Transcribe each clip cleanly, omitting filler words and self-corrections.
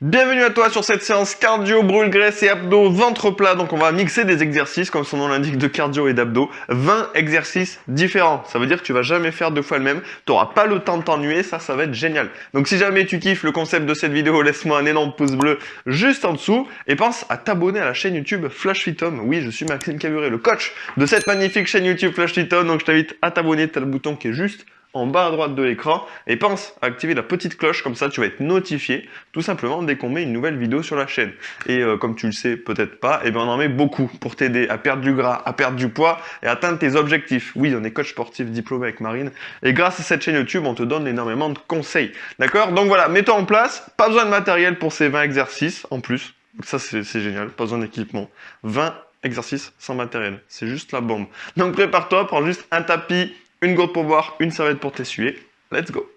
Bienvenue à toi sur cette séance cardio, brûle graisse et abdos, ventre plat. Donc on va mixer des exercices, comme son nom l'indique, de cardio et d'abdos. 20 exercices différents. Ça veut dire que tu vas jamais faire deux fois le même. Tu n'auras pas le temps de t'ennuyer, ça va être génial. Donc si jamais tu kiffes le concept de cette vidéo, laisse-moi un énorme pouce bleu juste en dessous. Et pense à t'abonner à la chaîne YouTube Flash Fit Home. Oui, je suis Maxime Caburé, le coach de cette magnifique chaîne YouTube Flash Fit Home. Donc je t'invite à t'abonner, tu as le bouton qui est juste en bas à droite de l'écran et pense à activer la petite cloche, comme ça tu vas être notifié tout simplement dès qu'on met une nouvelle vidéo sur la chaîne. Et comme tu le sais peut-être pas, et ben on en met beaucoup pour t'aider à perdre du gras, à perdre du poids et à atteindre tes objectifs. Oui, on est coach sportif diplômé avec Marine et grâce à cette chaîne YouTube on te donne énormément de conseils. D'accord? Donc voilà, mets-toi en place, pas besoin de matériel pour ces 20 exercices en plus. Ça c'est génial, pas besoin d'équipement. 20 exercices sans matériel, c'est juste la bombe. Donc prépare-toi, prends juste un tapis, une gourde pour boire, une serviette pour t'essuyer. Let's go!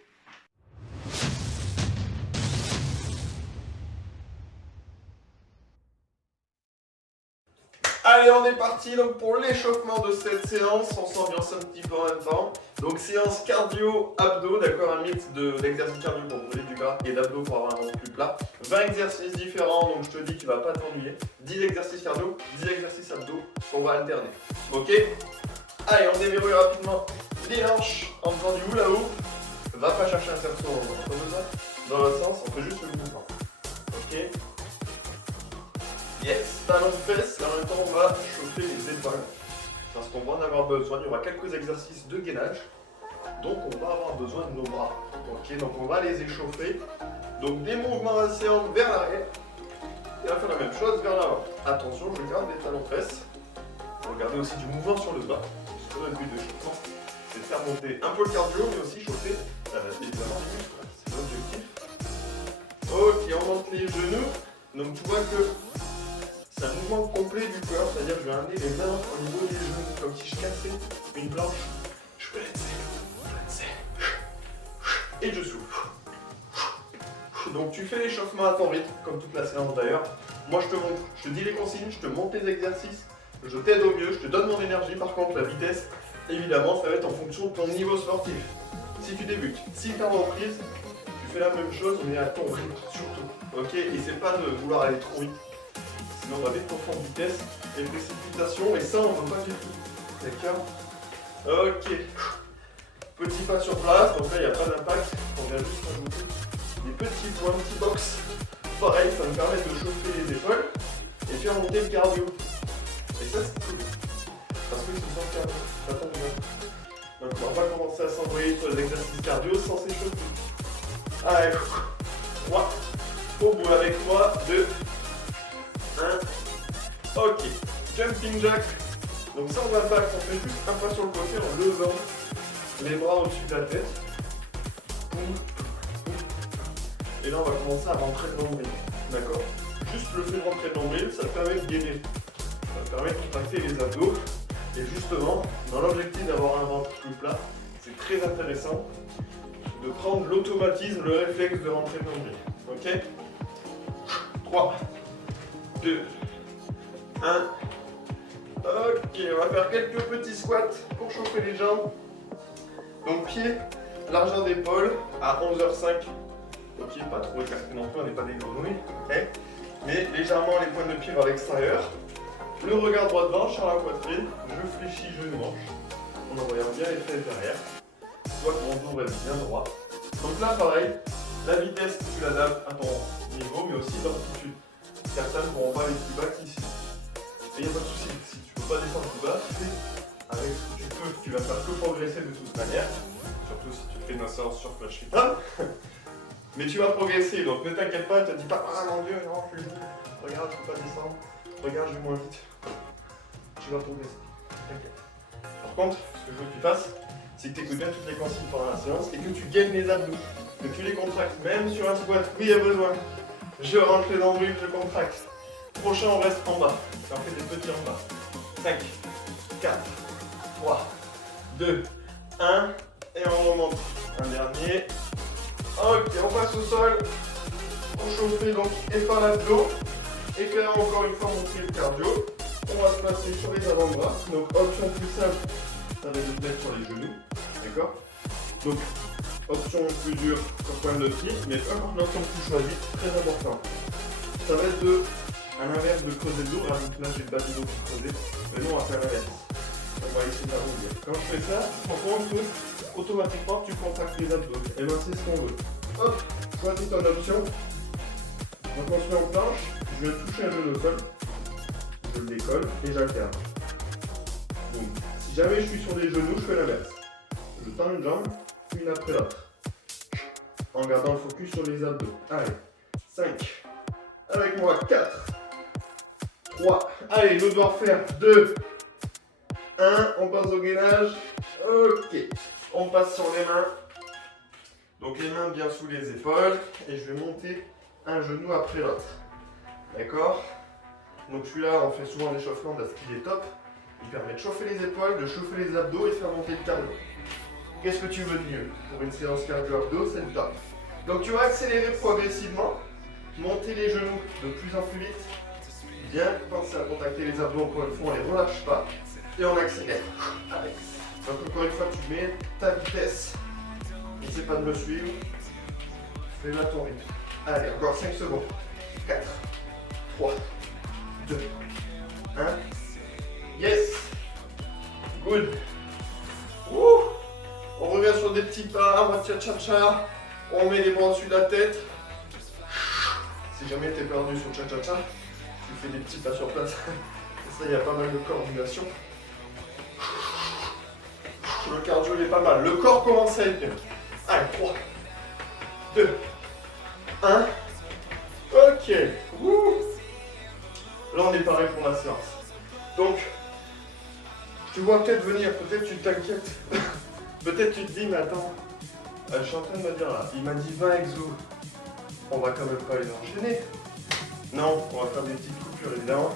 Allez, on est parti donc pour l'échauffement de cette séance. On s'ambiance un petit peu en même temps. Donc séance cardio-abdos, d'accord, un mix d'exercices cardio pour brûler du gras et d'abdos pour avoir un ventre plus plat. 20 exercices différents, donc je te dis qu'il ne va pas t'ennuyer. 10 exercices cardio, 10 exercices abdos qu'on va alterner. Ok? Allez, on déverrouille rapidement les hanches en faisant du hula hoop. Va pas chercher un cerceau dans l'autre sens, on fait juste le mouvement. Ok? Yes, talon de fesses, et en même temps on va chauffer les épaules. Parce qu'on va en avoir besoin, il y aura quelques exercices de gainage. Donc on va avoir besoin de nos bras. Ok, donc on va les échauffer. Donc des mouvements assez amples vers l'arrière. Et on va faire la même chose vers l'avant. Attention, je garde les talons de fesses. Regardez aussi du mouvement sur le bas. Puisque le but de l'échauffement, c'est de faire monter un peu le cardio, mais aussi chauffer évidemment les muscles. C'est l'objectif. Ok, on monte les genoux. Donc tu vois que c'est un mouvement complet du corps, c'est-à-dire que je vais amener les mains au niveau des genoux, comme si je cassais une planche. Je fais et je souffle. Donc tu fais l'échauffement à ton rythme, comme toute la séance d'ailleurs. Moi je te montre, je te dis les consignes, je te montre tes exercices, je t'aide au mieux, je te donne mon énergie. Par contre la vitesse, évidemment, ça va être en fonction de ton niveau sportif. Si tu débutes, si tu es en reprise, tu fais la même chose, mais à ton rythme surtout. Ok? Et c'est pas de vouloir aller trop vite. Sinon on va vite confondre vitesse et précipitation, et ça on ne veut pas du tout. D'accord? Ok. Petit pas sur place, donc là il n'y a pas d'impact. On vient juste rajouter des petits points, petits box. Pareil, ça me permet de chauffer les épaules et faire monter le cardio. Et ça c'est cool. Parce que c'est sans cardio. Ça tombe bien. Donc on va commencer à s'envoyer sur les exercices cardio sans s'échauffer. Allez. 3. Au bout avec moi. 2. 1. Ok. Jumping jack. Donc sans impact, on fait juste un pas sur le côté en levant les bras au-dessus de la tête. Et là on va commencer à rentrer le nombril. D'accord? Juste le fait de rentrer le nombril, ça permet de gainer. Ça permet de contracter les abdos. Et justement, dans l'objectif d'avoir un ventre plus plat, c'est très intéressant de prendre l'automatisme, le réflexe de rentrer le nombril. Ok? 3, 2, 1. Ok, on va faire quelques petits squats pour chauffer les jambes. Donc pied, largeur d'épaule à 11h05. Ok, pas trop écarté non plus, on n'est pas des grenouilles. Ok? Mais légèrement les pointes de pied vers l'extérieur. Le regard droit devant, sur la poitrine. Je fléchis genou manche. En envoyant bien les fesses derrière. Tu vois que mon dos reste bien droit. Donc là pareil, la vitesse tu l'adaptes à ton niveau, mais aussi l'amplitude. Certaines vont pas aller plus bas qu'ici. Et il n'y a pas de souci, si tu ne peux pas descendre plus bas, fais avec ce que tu peux, tu vas faire que progresser de toute manière. Surtout si tu fais une séance sur Flash Fit Home. Mais tu vas progresser, donc ne t'inquiète pas, ne te dis pas ah mon dieu, non, je suis nul. Regarde, je ne peux pas descendre. Regarde, je vais moins vite. Tu vas progresser, t'inquiète. Par contre, ce que je veux que tu fasses, c'est que tu écoutes bien toutes les consignes pendant la séance et que tu gagnes les abdos, que tu les contractes, même sur un squat. Oui, il y a besoin. Je rentre les nombrils, je contracte. Prochain, on reste en bas. Ça en fait des petits en bas. 5, 4, 3, 2, 1. Et on remonte. Un dernier. Ok, on passe au sol. Pour chauffer donc épaules abdos. Et faire encore une fois monter le cardio. On va se placer sur les avant-bras. Donc option plus simple, ça va être de mettre sur les genoux. D'accord? Donc option plus dure sur point de tri, mais peu importe l'option que tu choisis, très important. Ça va être à l'inverse de creuser le dos, là j'ai le bas du dos pour creuser, mais nous on va faire l'inverse. On va essayer d'arrondir. Quand je fais ça, tu te rends compte que automatiquement tu contractes les abdos. Et ben c'est ce qu'on veut. Hop, choisis ton option. Donc on se met en planche, je vais toucher un genou au sol, je le décolle et j'alterne. Donc si jamais je suis sur les genoux, je fais l'inverse. Je tends une jambe, une après l'autre. En gardant le focus sur les abdos. Allez, 5. Avec moi, 4. 3. Allez, nous devons faire 2. 1. On passe au gainage. Ok. On passe sur les mains. Donc les mains bien sous les épaules. Et je vais monter un genou après l'autre. D'accord? Donc celui-là, on fait souvent l'échauffement parce qu'il est top. Il permet de chauffer les épaules, de chauffer les abdos et de faire monter le cardio. Qu'est-ce que tu veux de mieux? Pour une séance cardio-abdos, c'est le top. Donc tu vas accélérer progressivement, monter les genoux de plus en plus vite. Bien penser à contacter les abdos encore une fois, on ne les relâche pas. Et on accélère. Allez. Donc encore une fois, tu mets ta vitesse. N'essaie pas de me suivre. Fais-le à ton rythme. Allez, encore 5 secondes. 4, 3, 2, 1. Yes! Good! Wouh! On revient sur des petits pas, à moitié cha-cha-cha. On met les bras au-dessus de la tête. Si jamais tu es perdu sur cha-cha-cha, tu fais des petits pas sur place. Et ça, il y a pas mal de coordination. Le cardio, il est pas mal. Le corps commence à être bien. Allez, 3, 2, 1. Ok. Wouh! Là, on est pareil pour la séance. Donc, tu vois peut-être venir, peut-être tu t'inquiètes. Peut-être tu te dis, mais attends, je suis en train de me dire là, il m'a dit 20 exos. On va quand même pas les enchaîner. Non, on va faire des petites coupures évidemment.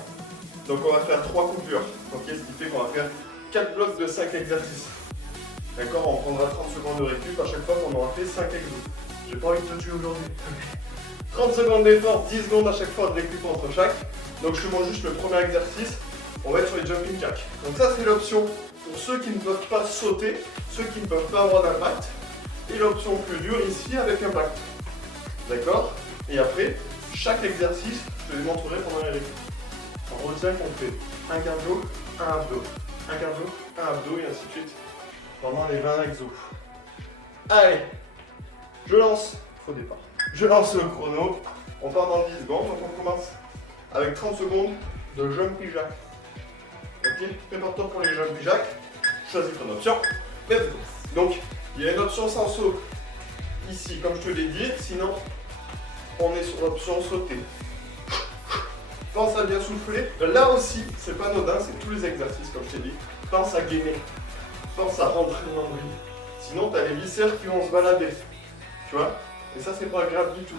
Donc on va faire 3 coupures. Ok, ce qui fait qu'on va faire 4 blocs de 5 exercices. D'accord, on prendra 30 secondes de récup à chaque fois qu'on aura fait 5 exos. J'ai pas envie de te tuer aujourd'hui. 30 secondes d'effort, 10 secondes à chaque fois de récup entre chaque. Donc je te montre juste le premier exercice. On va être sur les jumping jacks. Donc ça c'est l'option pour ceux qui ne peuvent pas sauter, ceux qui ne peuvent pas avoir d'impact. Et l'option plus dure ici avec impact. D'accord? Et après, chaque exercice, je te les montrerai pendant les récup. On retient qu'on fait un cardio, un abdo, un cardio, un abdo et ainsi de suite pendant les 20 exos. Allez, je lance, faux départ. Je lance le chrono, on part dans 10 secondes, donc on commence avec 30 secondes de jumping jack. Ok, prépare-toi pour les jumping jack, choisis ton option, let's go. Donc, il y a une option sans saut ici, comme je te l'ai dit, sinon on est sur l'option sauter. Pense à bien souffler. Là aussi, c'est pas anodin, c'est tous les exercices, comme je t'ai dit. Pense à gainer, pense à rentrer le nombril. Sinon, tu as les viscères qui vont se balader. Tu vois? Et ça, c'est pas agréable du tout.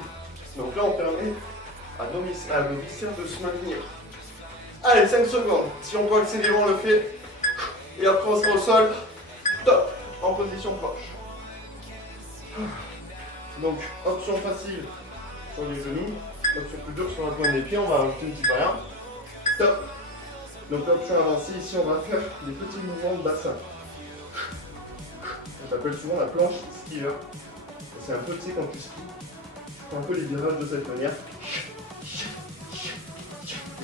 Donc là, on permet à nos viscères de se maintenir. Allez, 5 secondes. Si on peut accélérer, on le fait. Et après, on sera au sol. Top. En position proche. Donc, option facile sur les genoux. Option plus dure sur la pointe des pieds. On va rajouter une petite barrière. Top. Donc, option avancée. Ici, on va faire des petits mouvements de bassin. On appelle souvent la planche skieur. C'est un peu, tu sais, quand tu skis, tu fais un peu les virages de cette manière.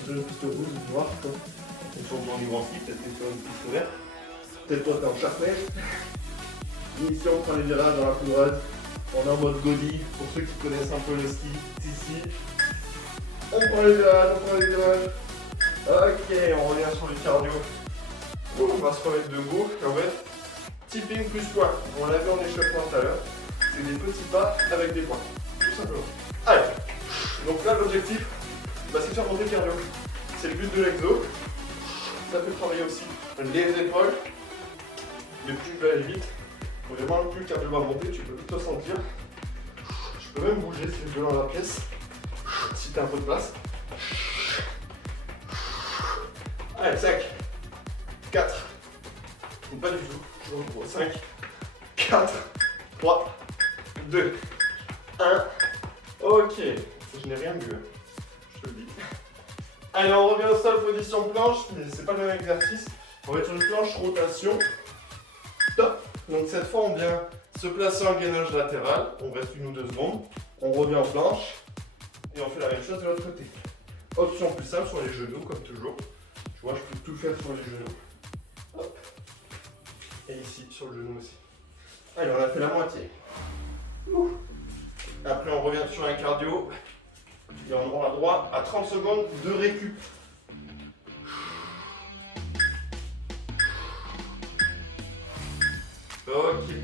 J'ai une piste rouge, noire, tu vois. Et sur mon niveau en ski, peut-être que sur une piste verte. Peut-être toi, t'es en charpège. Ici, on prend les virages dans la couronne. On est en mode Gaudi, pour ceux qui connaissent un peu le ski. Ici, on prend les virages, on prend les virages. Ok, on revient sur le cardio. On va se remettre debout. Et en fait, tipping plus points. On l'a vu en échauffement tout à l'heure. C'est des petits pas avec des points. Tout simplement. Allez. Donc là, l'objectif, c'est de faire monter le cardio. C'est le but de l'exo. Ça peut travailler aussi les épaules. Mais plus je vais aller vite, vraiment plus le cardio va monter, tu peux tout te sentir. Je peux même bouger si je veux dans la pièce. Si tu as un peu de place. Allez, 5, 4, pas du tout, je reprends. 5, 4, 3, 2, 1. Ok, je n'ai rien vu, je te le dis. Allez, on revient au sol, position planche, mais c'est pas le même exercice. On va être sur une planche rotation. Top. Donc cette fois, on vient Se placer en gainage latéral, on reste 1 ou 2 secondes, on revient en planche et on fait la même chose de l'autre côté. Option plus simple sur les genoux, comme toujours. Tu vois, je peux tout faire sur les genoux. Hop. Et ici, sur le genou aussi. Allez, on a fait la moitié. Après, on revient sur un cardio et on aura droit à 30 secondes de récup. Ok.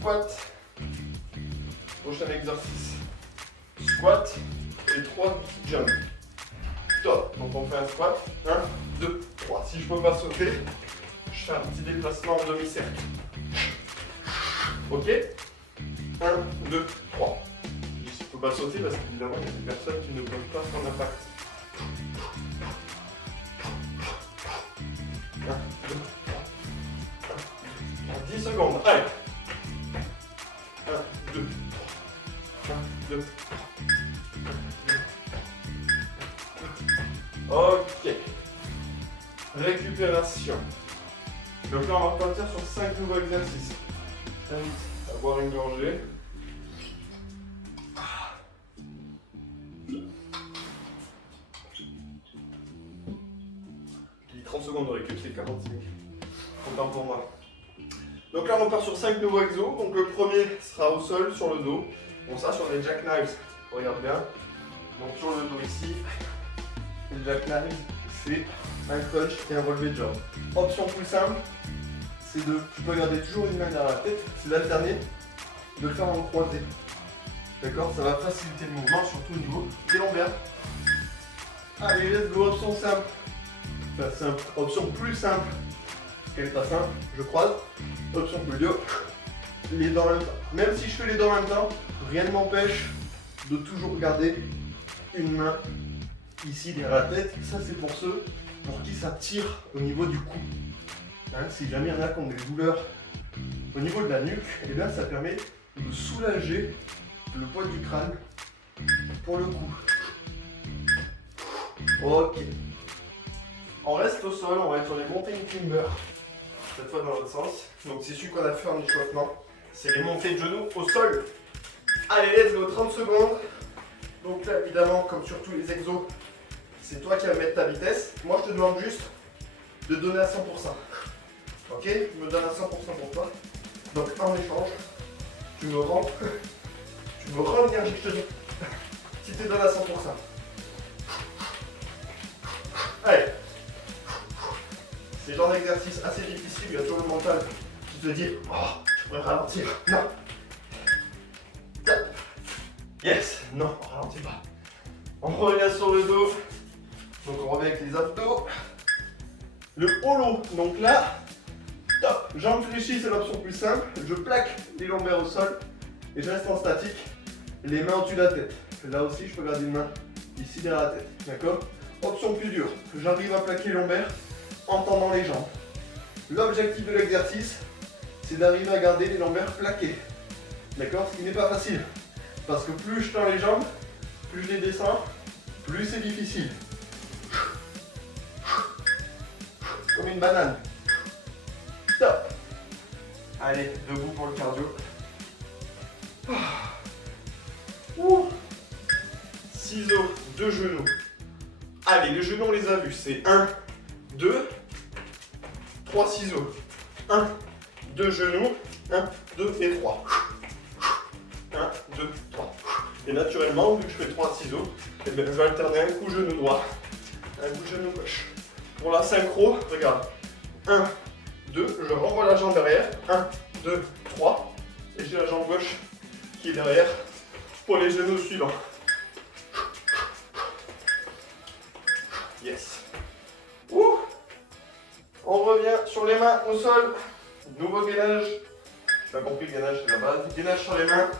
Squat. Prochain exercice. Squat et 3 jumps. Top. Donc on fait un squat. 1, 2, 3. Si je peux pas sauter, je fais un petit déplacement en demi-cercle. Ok. 1, 2, 3. Je ne peux pas sauter parce qu'évidemment il y a des personnes qui ne peuvent pas prendre l'impact. 1, 2, 3. 10 secondes. Allez. 1, 2, 3. 1, 2, 3. Ok. Récupération. Donc là, on va repartir sur 5 nouveaux exercices. Je t'invite à boire une gorgée. Je dis 30 secondes de récup, c'est 45. Content pour moi. Donc là, on repart sur 5 nouveaux exos. Donc le premier sera au sol, sur le dos. Bon, ça, sur les jackknives, regarde bien. Donc sur le dos ici, les jackknives, c'est un crunch et un relevé de jambe. Option plus simple, c'est de, tu peux garder toujours une main derrière la tête, c'est d'alterner, de le faire en croisé. D'accord? Ça va faciliter le mouvement, surtout au niveau des lombaires. Allez, let's go, option simple. Enfin, simple. Option plus simple, parce qu'elle n'est pas simple, je croise. Option plus dure, les dents en même temps. Même si je fais les dents en même temps, rien ne m'empêche de toujours garder une main ici derrière la tête. Ça, c'est pour ceux pour qui ça tire au niveau du cou. Hein, si jamais il y en a qui ont des douleurs au niveau de la nuque, et bien ça permet de soulager le poids du crâne pour le cou. Ok. On reste au sol, on va être sur les montées climber. Cette fois dans l'autre sens. Donc c'est celui qu'on a fait en échauffement. C'est les montées de genoux au sol. Allez, let's go, 30 secondes. Donc là, évidemment, comme sur tous les exos, c'est toi qui vas mettre ta vitesse. Moi, je te demande juste de donner à 100%. Ok? Je me donne à 100% pour toi. Donc en échange, tu me rends l'énergie que je te donne. Si tu te donnes à 100%. Allez. C'est le genre d'exercice assez difficile, il y a toujours le mental qui te dit « Oh, je pourrais ralentir. » Non. Yes. Non, on ralentit pas. On revient sur le dos. Donc on revient avec les abdos. Le holo. Donc là, top. Jambes fléchies, c'est l'option plus simple. Je plaque les lombaires au sol et je reste en statique. Les mains au-dessus de la tête. Là aussi, je peux garder une main ici derrière la tête. D'accord? Option plus dure. J'arrive à plaquer les lombaires en tendant les jambes. L'objectif de l'exercice, c'est d'arriver à garder les lombaires plaqués. D'accord? Ce qui n'est pas facile. Parce que plus je tends les jambes, plus je les descends, plus c'est difficile. Comme une banane. Top. Allez, debout pour le cardio. Ciseaux de genoux. Allez, les genoux on les a vus. C'est 1, 2, 3 ciseaux. 1, 2 genoux. 1, 2 et 3. 1, 2, 3. Et naturellement, vu que je fais 3 ciseaux, eh bien, je vais alterner un coup genou droit, un coup genou gauche. Pour la synchro, regarde. 1, 2, je renvoie la jambe derrière. 1, 2, 3. Et j'ai la jambe gauche qui est derrière pour les genoux suivants. Yes. Ouh. On revient sur les mains au sol. Nouveau gainage. Tu as compris, le gainage c'est la base. Gainage sur les mains.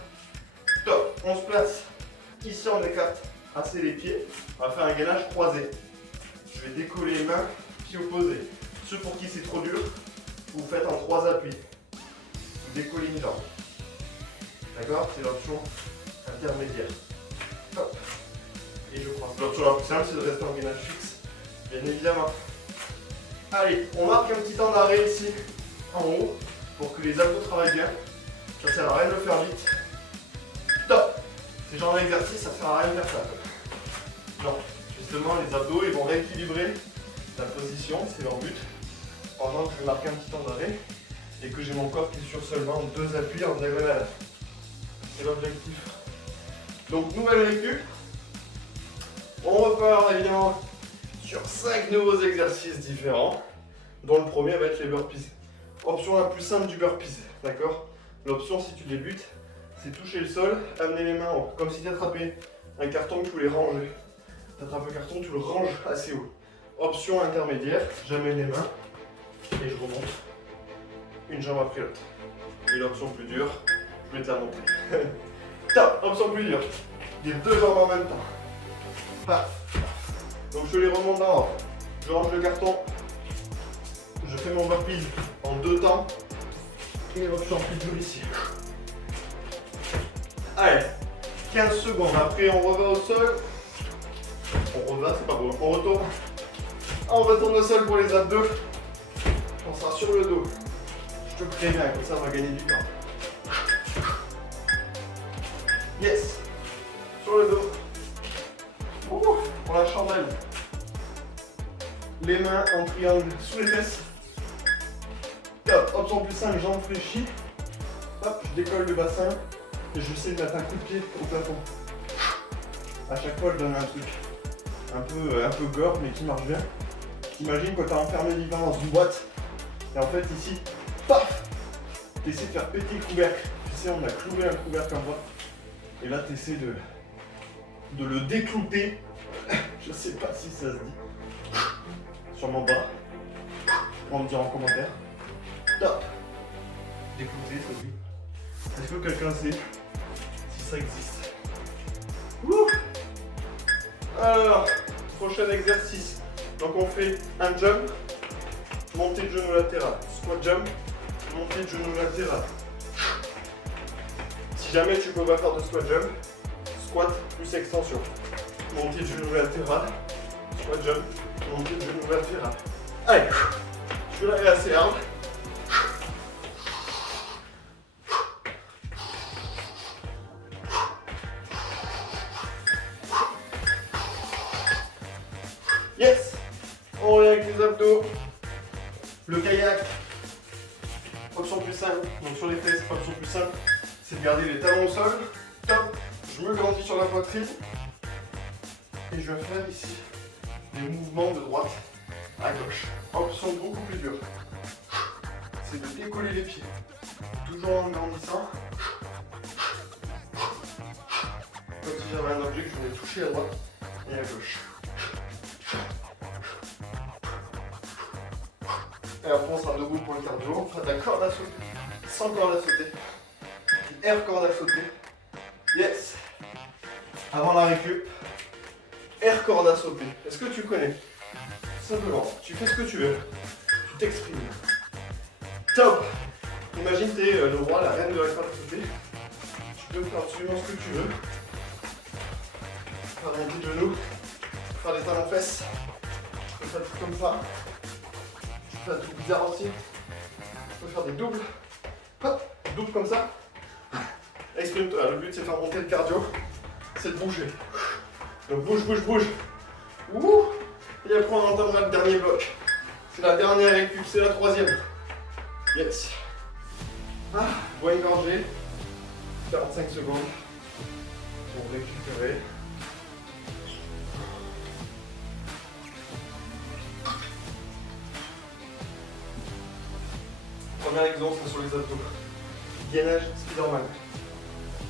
Top. On se place. Ici on écarte assez les pieds. On va faire un gainage croisé. Je vais décoller les mains, pieds opposés. Ceux pour qui c'est trop dur, vous faites en 3 appuis. Vous décollez une jambe. D'accord? C'est l'option intermédiaire. Hop. Et je croise. L'option la plus simple, c'est de rester en gainage fixe. Bien évidemment. Allez, on marque un petit temps d'arrêt ici, en haut. pour que les abdos travaillent bien. Ça sert à rien de le faire vite. Top. Ces genres d'exercice, ça sert à rien de faire ça. Non, justement les abdos ils vont rééquilibrer la position, c'est leur but. Pendant que je vais marquer un petit temps d'arrêt et que j'ai mon corps qui est sur seulement 2 appuis en diagonale. C'est l'objectif. Donc nouvelle récup. On repart évidemment sur 5 nouveaux exercices différents, dont le premier va être les burpees. Option la plus simple du burpees, d'accord? L'option si tu débutes, c'est toucher le sol, amener les mains en haut, comme si tu attrapais un carton que tu voulais ranger. Tu attrapes un carton, tu le ranges assez haut. Option intermédiaire, j'amène les mains et je remonte une jambe après l'autre. Et l'option plus dure, je vais te la montrer. Top, option plus dure, les 2 jambes en même temps. Paf. Donc je les remonte d'en haut, je range le carton, je fais mon burpee en 2 temps et l'option plus dure ici. Allez, 15 secondes, après on revient au sol. On revient, c'est pas beau, on retourne. On retourne au sol pour les abdos. On sera sur le dos. Je te préviens, comme ça on va gagner du temps. Yes. Sur le dos. Ouh, pour la chandelle. Les mains en triangle sous les fesses. Top, option plus simple, jambes fléchies. Hop, je décolle le bassin. Et j'essaie de mettre un coup de pied au plafond. À chaque fois, je donne un truc un peu gore, mais qui marche bien. T'imagines quand t'as enfermé l'hiver dans une boîte, et en fait ici, paf, t'essaies de faire péter le couvercle. Tu sais, on a cloué un couvercle en bois. Et là, t'essaies de le déclouter. Je sais pas si ça se dit. Sûrement pas. On va me dire en commentaire. Top. Déclouter, ça se dit. Est-ce que quelqu'un sait si ça existe? Ouh. Alors, prochain exercice. Donc on fait un jump, montée de genou latéral, squat jump, montée de genou latéral. Si jamais tu peux pas faire de squat jump, squat plus extension. Montée de genou latéral, squat jump, montée de genou latéral. Allez, je vais la assez hard. Yes! On revient avec les abdos. Le kayak. Option plus simple. Donc sur les fesses, option plus simple, c'est de garder les talons au sol. Top. Je me grandis sur la poitrine. Et je vais faire ici des mouvements de droite à gauche. Option beaucoup plus dure. C'est de décoller les pieds. Toujours en grandissant. Comme si j'avais un objet que je voulais toucher à droite et à gauche. Et après on sera debout pour le cardio, on fera de la corde à sauter, sans corde à sauter, air corde à sauter, yes. Avant la récup, air corde à sauter, est-ce que tu connais? Simplement, tu fais ce que tu veux, tu t'exprimes. Top. Imagine t'es le roi, la reine de la corde à sauter, tu peux faire absolument ce que tu veux, faire des montées de genoux, faire des talons fesses, tu peux faire tout comme ça. Un truc bizarre aussi. On peut faire des doubles. Hop, double comme ça. Exprime-toi. Le but c'est de faire monter le cardio. C'est de bouger. Donc bouge, bouge, bouge. Ouh. Et après on entamera le dernier bloc. C'est la dernière récup, c'est la 3e. Yes. Ah, bois une gorgée. 45 secondes. Pour récupérer. Premier exemple, c'est sur les abdos. Gainage Spiderman.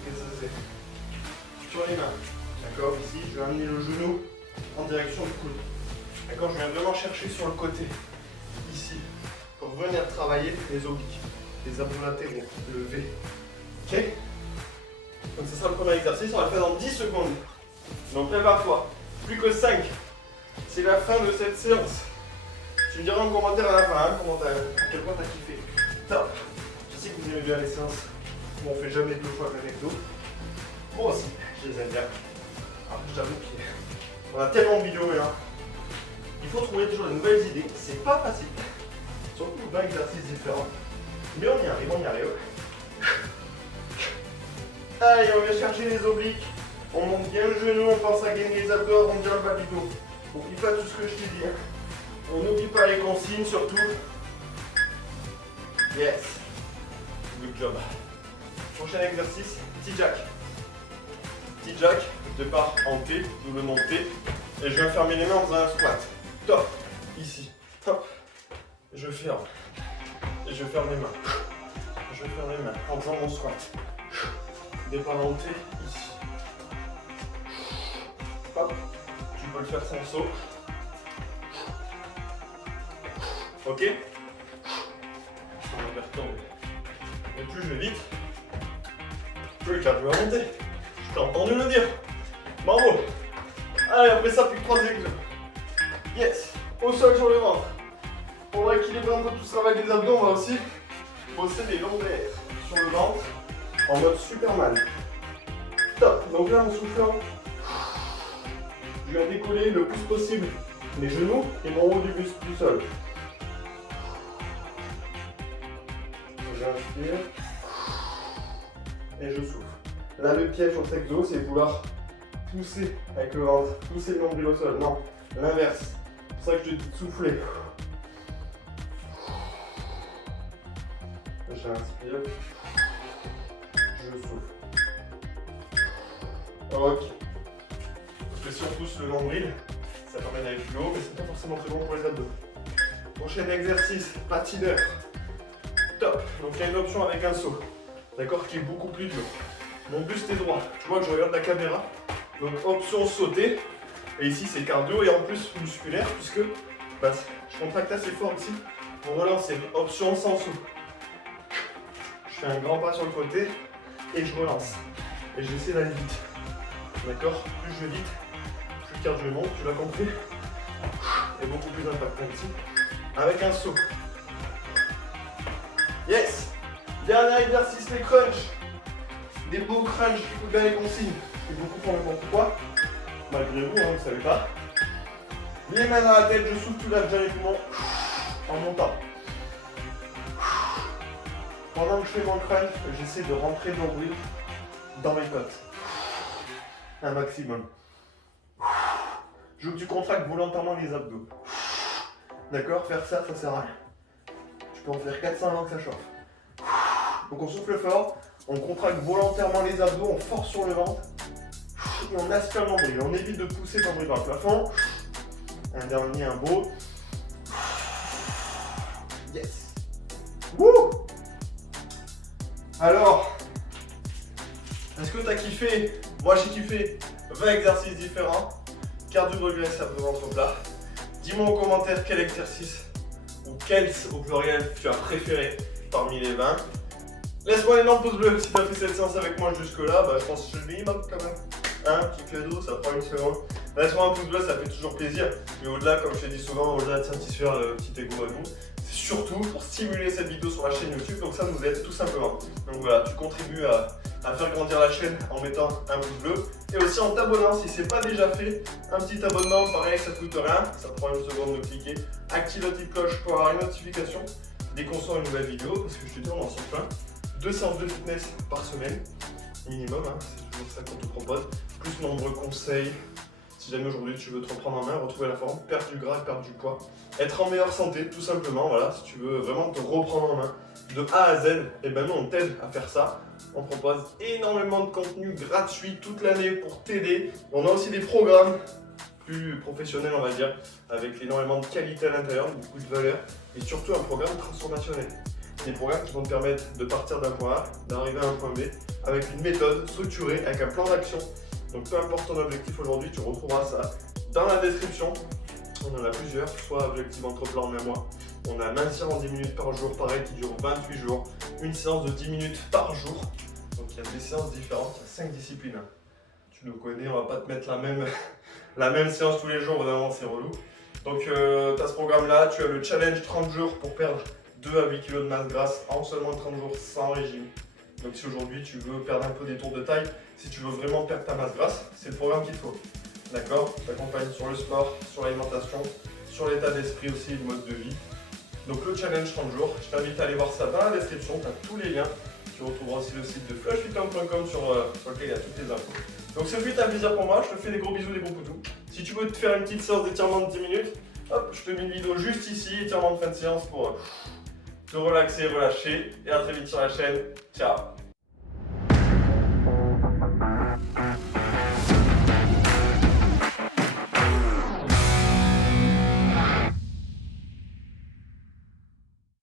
Qu'est-ce que c'est? Sur les mains. D'accord, ici, je vais amener le genou en direction du coude. D'accord, je viens vraiment chercher sur le côté. Ici. Pour venir travailler les obliques, les abdos latéraux, le V. Ok? Donc c'est ça le premier exercice, on va le faire dans 10 secondes. Donc prépare-toi. Plus que 5. C'est la fin de cette séance. Tu me diras en commentaire à la fin, hein, à quel point t'as kiffé. Top. Je sais que vous aimez bien les séances où on fait jamais 2 fois le même exo. Moi aussi, je les aime bien. Alors je t'avoue qu'on a tellement de vidéos là. Il faut trouver toujours de nouvelles idées. C'est pas facile. Surtout 20 exercices différents. Mais on y arrive, on y arrive. Allez, on va chercher les obliques. On monte bien le genou, on pense à gagner les abdos avant de dire le bas du dos. N'oublie pas tout ce que je t'ai dit. On n'oublie pas les consignes surtout. Yes. Good job. Prochain exercice, petit jack. Petit jack, je pars en T, d'où le nom de T. Et je viens fermer les mains en faisant un squat. Top. Ici. Hop. Je ferme. Et je ferme les mains. Je ferme les mains en faisant mon squat. Départ en T, ici. Hop. Tu peux le faire sans saut. Ok. On va retomber. Et plus je vais vite, plus le cardio va monter. Je t'ai entendu le dire. Bravo. Allez, après ça, plus que 3 exos. Yes. Au sol sur le ventre. On va équilibrer un peu tout ce travail des abdos. On va aussi bosser des lombaires sur le ventre en mode Superman. Top. Donc là, en soufflant, je viens décoller le plus possible les genoux et mon haut du buste du sol. J'inspire et je souffle. Là, le piège sur cet exo, c'est vouloir pousser avec le ventre, pousser le nombril au sol. Non, l'inverse. C'est pour ça que je te dis de souffler. J'inspire, je souffle. Ok. Parce que si on pousse le nombril, ça permet d'aller plus haut, mais c'est pas forcément très bon pour les abdos. Prochain exercice, patineur. Top. Donc il y a une option avec un saut, d'accord, qui est beaucoup plus dur. Mon buste est droit. Tu vois que je regarde la caméra. Donc option sauter. Et ici c'est cardio et en plus musculaire puisque bah, je contracte assez fort ici pour relancer. Option sans saut. Je fais un grand pas sur le côté et je relance. Et j'essaie d'aller vite. D'accord. Plus je vais vite, plus le cardio monte. Tu l'as compris. Et beaucoup plus impactant ici. Avec un saut. Yes! Dernier exercice, les crunchs. Des beaux crunchs qui coupent bien les consignes. Et beaucoup font n'importe quoi. Malgré vous, hein, vous savez pas. Les mains dans la tête, je souffle tout l'abdos les poumons en montant. Pendant que je fais mon crunch, j'essaie de rentrer nombril dans mes côtes. Un maximum. Je veux que tu contractes volontairement les abdos. D'accord? Faire ça, ça sert à rien. Tu peux en faire 400 avant que ça chauffe. Donc on souffle fort, on contracte volontairement les abdos, on force sur le ventre et on aspire le nombril. On évite de pousser le nombril dans le plafond. Un dernier, un beau. Yes. Wouh. Alors, est-ce que tu as kiffé? Moi j'ai kiffé 20 exercices différents. Cardio de graisse après ventre plat. Dis-moi en commentaire quel exercice ou quels au pluriel tu as préféré parmi les 20. Laisse-moi un énorme pouce bleu si tu as fait cette séance avec moi jusque là, bah, je pense que je le minimum quand même. Un petit cadeau, ça prend une seconde. Laisse-moi un pouce bleu, ça fait toujours plaisir. Mais au-delà, comme je te dis souvent, au-delà de satisfaire le petit ego à nous, c'est surtout pour stimuler cette vidéo sur la chaîne YouTube, donc ça nous aide tout simplement. Donc voilà, tu contribues à faire grandir la chaîne en mettant un pouce bleu et aussi en t'abonnant si ce n'est pas déjà fait. Un petit abonnement, pareil, ça ne coûte rien, ça prend une seconde de cliquer. Active la petite cloche pour avoir une notification dès qu'on sort une nouvelle vidéo, parce que je te dis, on en sort plein. 2 séances de fitness par semaine, minimum, hein, c'est toujours ça qu'on te propose. Plus nombreux conseils, si jamais aujourd'hui tu veux te reprendre en main, retrouver la forme, perdre du gras, perdre du poids, être en meilleure santé tout simplement, voilà, si tu veux vraiment te reprendre en main de A à Z, et ben nous on t'aide à faire ça. On propose énormément de contenu gratuit toute l'année pour t'aider. On a aussi des programmes plus professionnels on va dire, avec énormément de qualité à l'intérieur, beaucoup de valeur et surtout un programme transformationnel. Des programmes qui vont te permettre de partir d'un point A, d'arriver à un point B, avec une méthode structurée, avec un plan d'action. Donc peu importe ton objectif aujourd'hui, tu retrouveras ça dans la description. On en a plusieurs, soit objectif entre-plan en un mois. On a mincir en 10 minutes par jour, pareil, qui dure 28 jours. Une séance de 10 minutes par jour. Donc il y a des séances différentes, il y a 5 disciplines. Tu nous connais, on va pas te mettre la même séance tous les jours, vraiment c'est relou. Donc tu as ce programme-là, tu as le challenge 30 jours pour perdre 2 à 8 kg de masse grasse en seulement 30 jours sans régime. Donc si aujourd'hui tu veux perdre un peu des tours de taille, si tu veux vraiment perdre ta masse grasse, c'est le programme qu'il te faut. D'accord? Je t'accompagne sur le sport, sur l'alimentation, sur l'état d'esprit aussi, le mode de vie. Donc le challenge 30 jours, je t'invite à aller voir ça dans la description, tu as tous les liens. Tu retrouveras aussi le site de flushfitcamp.com sur lequel il y a toutes les infos. Donc ce fut un plaisir pour moi, je te fais des gros bisous, des gros poutous. Si tu veux te faire une petite séance d'étirement de 10 minutes, hop, je te mets une vidéo juste ici, étirement de fin de séance pour te relaxer, relâcher. Et à très vite sur la chaîne. Ciao.